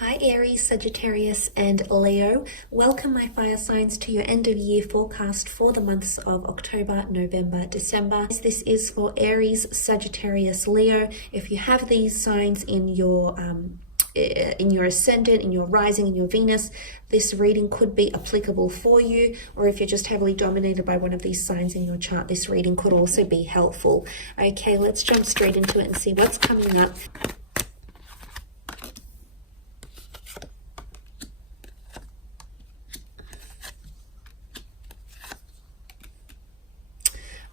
Hi Aries, Sagittarius and Leo. Welcome my fire signs to your end of year forecast for the months of October, November, December. This is for Aries, Sagittarius, Leo. If you have these signs in your ascendant, in your rising, in your Venus, this reading could be applicable for you. Or if you're just heavily dominated by one of these signs in your chart, this reading could also be helpful. Okay, let's jump straight into it and see what's coming up.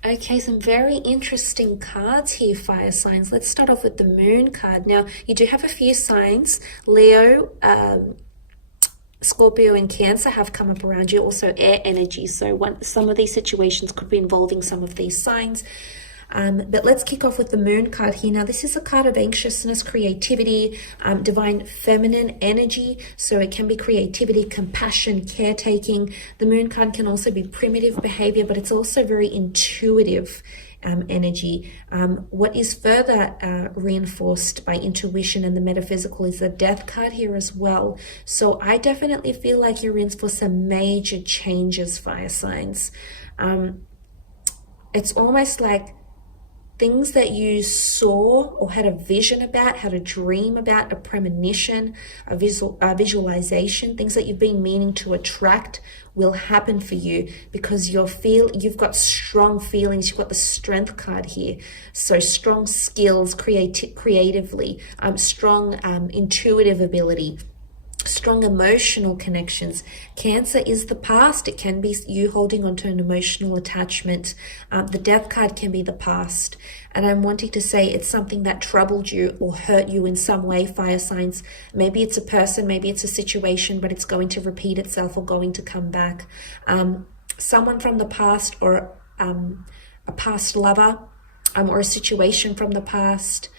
Okay, some very interesting cards here, fire signs. Let's start off with the moon card. Now, you do have a few signs. Leo, Scorpio and Cancer have come up around you. Also air energy. So some of these situations could be involving some of these signs. But let's kick off with the moon card here. Now, this is a card of anxiousness, creativity, divine feminine energy. So it can be creativity, compassion, caretaking. The moon card can also be primitive behavior, but it's also very intuitive energy. What is further reinforced by intuition and the metaphysical is the death card here as well. So I definitely feel like you're in for some major changes, fire signs. It's almost like things that you saw or had a vision about, had a dream about, a premonition, a visualization, things that you've been meaning to attract will happen for you because you've got strong feelings. You've got the strength card here. So strong skills, creatively, strong intuitive ability, strong emotional connections. Cancer is the past. It can be you holding on to an emotional attachment. The death card can be the past. And I'm wanting to say it's something that troubled you or hurt you in some way, fire signs. Maybe it's a person, maybe it's a situation, but it's going to repeat itself or going to come back. Someone from the past or a past lover or a situation from the past.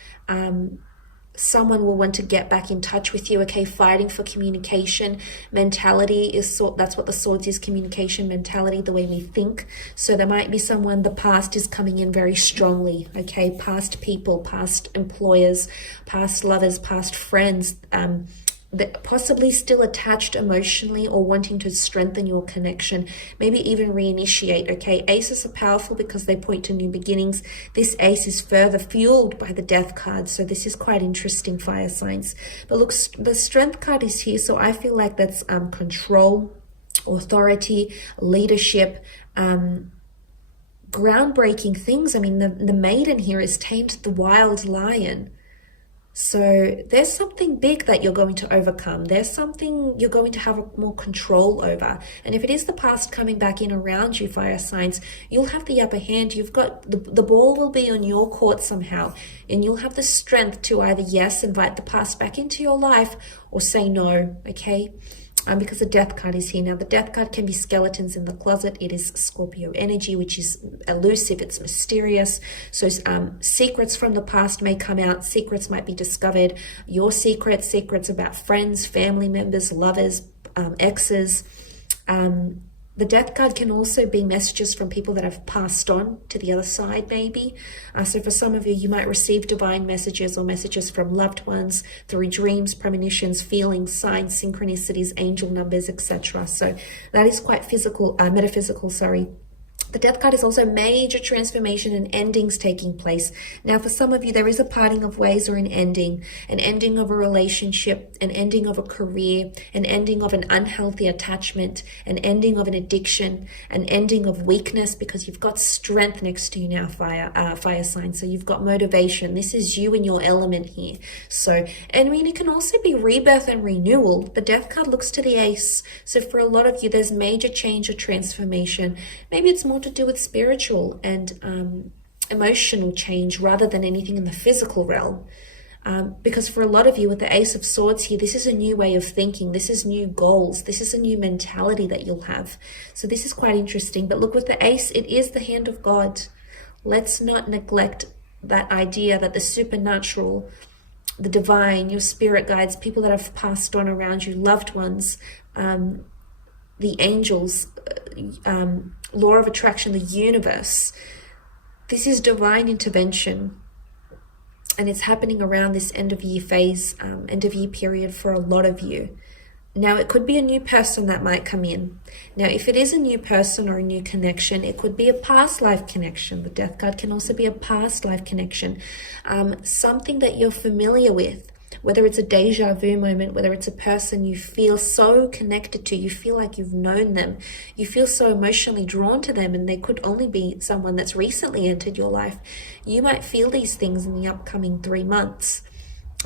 Someone will want to get back in touch with you. Okay, fighting for communication mentality that's what the swords is, communication mentality, the way we think. So there might be someone, the past is coming in very strongly. Okay, past people, past employers, past lovers, past friends, that possibly still attached emotionally or wanting to strengthen your connection, maybe even reinitiate. Okay, aces are powerful because they point to new beginnings. This ace is further fueled by the death card, so this is quite interesting, fire signs. But look, the strength card is here, so I feel like that's control, authority, leadership, groundbreaking things. I mean, the maiden here is tamed the wild lion. So there's something big that you're going to overcome. There's something you're going to have more control over. And if it is the past coming back in around you, fire signs, you'll have the upper hand. You've got the ball will be on your court somehow. And you'll have the strength to either, yes, invite the past back into your life or say no, okay? Because the death card is here. Now, the death card can be skeletons in the closet. It is Scorpio energy, which is elusive. It's mysterious. So secrets from the past may come out. Secrets might be discovered. Your secrets about friends, family members, lovers, exes. The death card can also be messages from people that have passed on to the other side, maybe. So for some of you, you might receive divine messages or messages from loved ones through dreams, premonitions, feelings, signs, synchronicities, angel numbers, etc. So that is quite metaphysical, sorry. The death card is also major transformation and endings taking place. Now, for some of you, there is a parting of ways or an ending of a relationship, an ending of a career, an ending of an unhealthy attachment, an ending of an addiction, an ending of weakness, because you've got strength next to you now, fire sign. So you've got motivation. This is you in your element here. So, and I mean, it can also be rebirth and renewal. The death card looks to the ace. So for a lot of you, there's major change or transformation. Maybe it's more to do with spiritual and emotional change rather than anything in the physical realm. Because for a lot of you with the Ace of Swords here, this is a new way of thinking. This is new goals. This is a new mentality that you'll have. So this is quite interesting. But look, with the Ace, it is the hand of God. Let's not neglect that idea that the supernatural, the divine, your spirit guides, people that have passed on around you, loved ones, the angels, law of attraction, the universe. This is divine intervention. And it's happening around this end of year phase, end of year period for a lot of you. Now, it could be a new person that might come in. Now, if it is a new person or a new connection, it could be a past life connection. The Death card can also be a past life connection. Something that you're familiar with, whether it's a deja vu moment, whether it's a person you feel so connected to, you feel like you've known them, you feel so emotionally drawn to them, and they could only be someone that's recently entered your life. You might feel these things in the upcoming 3 months.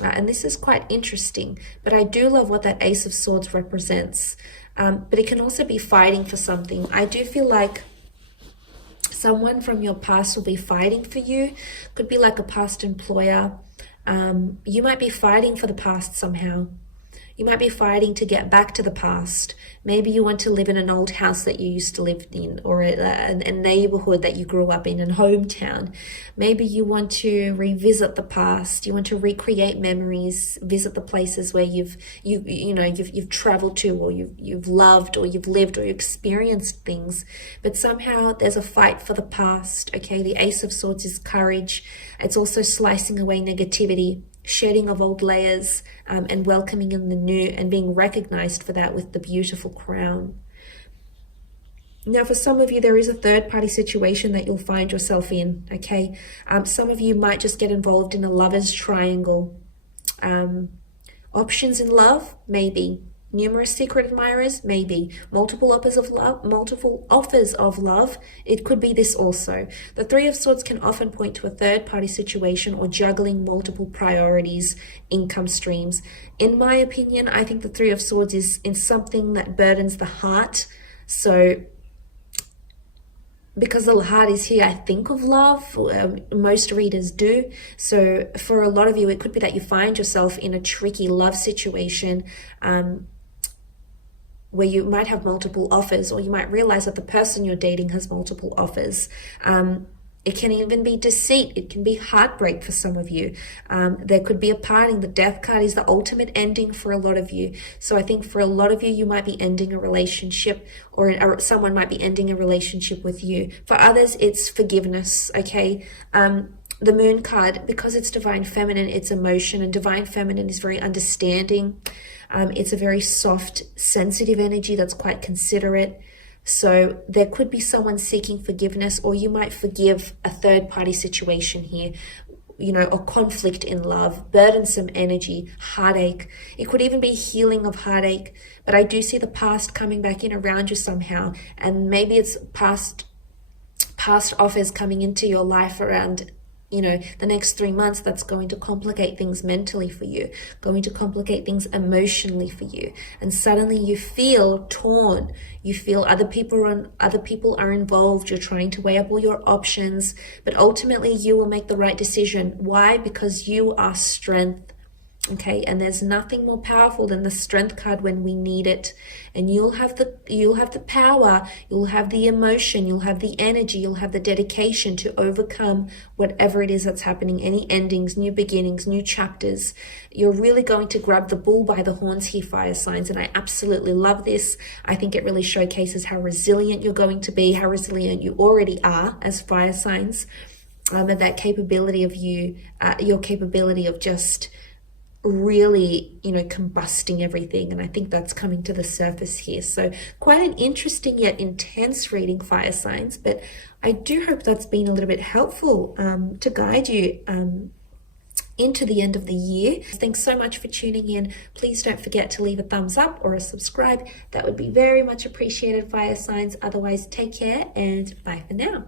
And this is quite interesting, but I do love what that Ace of Swords represents. But it can also be fighting for something. I do feel like someone from your past will be fighting for you. Could be like a past employer. You might be fighting for the past somehow. You might be fighting to get back to the past. Maybe you want to live in an old house that you used to live in, or a neighborhood that you grew up in, a hometown. Maybe you want to revisit the past. You want to recreate memories, visit the places where you've traveled to, or you've loved, or you've lived, or you've experienced things. But somehow there's a fight for the past. Okay, the Ace of Swords is courage. It's also slicing away negativity, shedding of old layers, and welcoming in the new, and being recognized for that with the beautiful crown. Now, for some of you, there is a third-party situation that you'll find yourself in, okay? Some of you might just get involved in a lover's triangle. Options in love? Maybe. Numerous secret admirers? Maybe. Multiple offers of love? It could be this also. The Three of Swords can often point to a third-party situation or juggling multiple priorities, income streams. In my opinion, I think the Three of Swords is in something that burdens the heart. So, because the heart is here, I think of love. Most readers do. So for a lot of you, it could be that you find yourself in a tricky love situation, where you might have multiple offers, or you might realize that the person you're dating has multiple offers. It can even be deceit. It can be heartbreak for some of you. There could be a parting. The Death card is the ultimate ending for a lot of you. So I think for a lot of you, you might be ending a relationship, or someone might be ending a relationship with you. For others, it's forgiveness, okay? The Moon card, because it's Divine Feminine, it's emotion, and Divine Feminine is very understanding. It's a very soft, sensitive energy that's quite considerate. So there could be someone seeking forgiveness, or you might forgive a third-party situation here, or conflict in love, burdensome energy, heartache. It could even be healing of heartache, but I do see the past coming back in around you somehow, and maybe it's past offers coming into your life around the next 3 months. That's going to complicate things mentally for you, going to complicate things emotionally for you. And suddenly you feel torn. You feel other people are involved. You're trying to weigh up all your options, but ultimately you will make the right decision. Why? Because you are strength. Okay, and there's nothing more powerful than the Strength card when we need it. And you'll have the power, you'll have the emotion, you'll have the energy, you'll have the dedication to overcome whatever it is that's happening, any endings, new beginnings, new chapters. You're really going to grab the bull by the horns here, fire signs, and I absolutely love this. I think it really showcases how resilient you're going to be, how resilient you already are as fire signs, and that capability of you, your capability of just really combusting everything. And I think that's coming to the surface here. So quite an interesting yet intense reading, fire signs, but I do hope that's been a little bit helpful to guide you into the end of the year. Thanks so much for tuning in. Please don't forget to leave a thumbs up or a subscribe. That would be very much appreciated, fire signs. Otherwise, take care and bye for now.